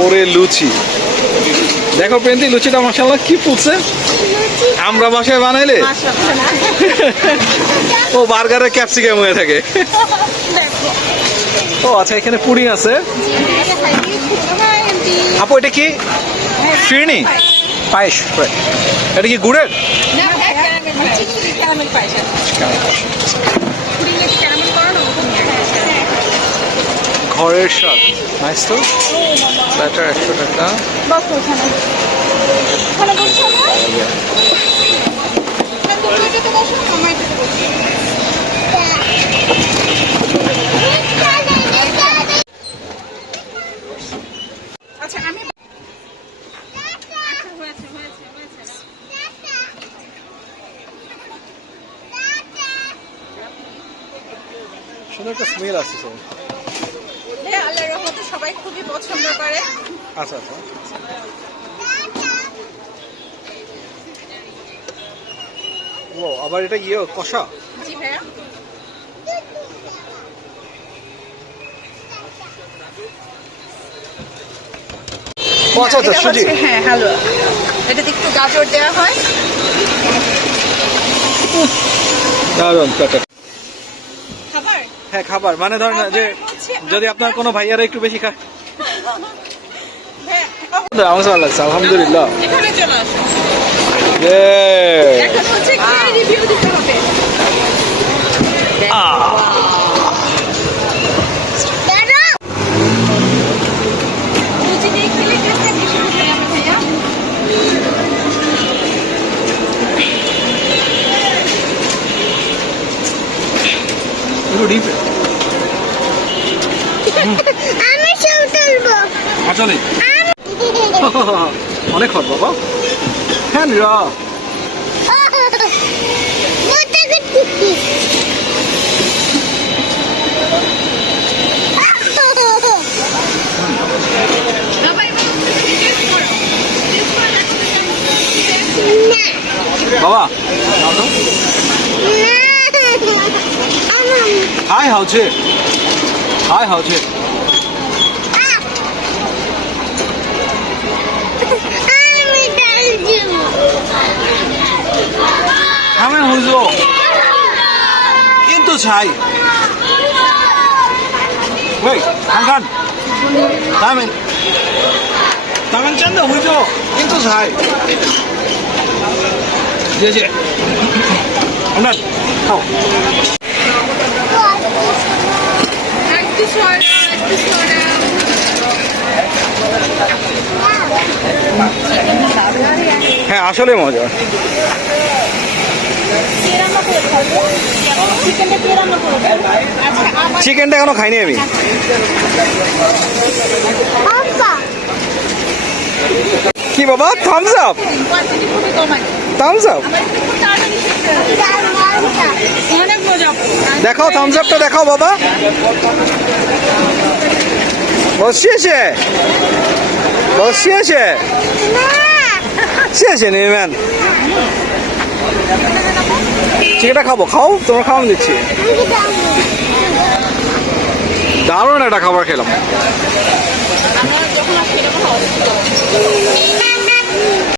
ওরে লুচি দেখো প্রেন্তি, লুচিটা মাশাআল্লাহ কি ফুলছে। আমরা বাসায় বানাইলে ও বার্গারে ক্যাপসিকাম হয়ে থাকে। ও আচ্ছা, এখানে পুডিং আছে। আপু এটা কি ফিরনি পায়েস? এটা কি গুড়ের? ঘরের স্বাদ। নাইস তো। ব্যাটার 100 টাকা। সুন্দর একটা স্মেল আসছে সব। আল্লাহর রহমতে সবাই খুবই পছন্দ করে। আচ্ছা আচ্ছা। ও আবার এটা কি কষা? জি ভাইয়া। ও আচ্ছা আচ্ছা, সুজি। হ্যাঁ হালুয়া, এটাতে একটু গাজর দেওয়া হয়। দারুণ। খাবার? হ্যাঁ খাবার, মানে ধরেন যে যদি আপনার কোনো ভাইয়ারা একটু বেশি খায়। আলহামদুলিল্লাহ। এখানে চলে আসো। Yeah. এখন হচ্ছে খেয়ে রিভিউ দিতে হবে। লুচি দিয়ে খেলে টেস্টটা বেশি হবে আমার ভাইয়া। পুরো ডিপ। আমি সব তুলবো। আসলে অনেক হট বাবা। হ্যাঁ রা বাবা还好吃，还好吃。他们会说印度菜。喂，看看，他们真的会做印度菜。谢谢。我们好。একটু সরা, একটু সরা। হ্যাঁ আসলে মজা। চিকেনটা এখনো খাইনি আমি। কি বাবা, থামস আপ? থামস আপ অনেক মজা। দেখাও, থামস আপটা দেখাও বাবা। বসিয়েছে বসিয়েছে। 谢谢你们。চিকেনটা খাবো, খাও, তোমরা খাওয়ান দিচ্ছি। দারুণ একটা খাবার খেলাম। আমরা যখন আসি এরকম অবস্থা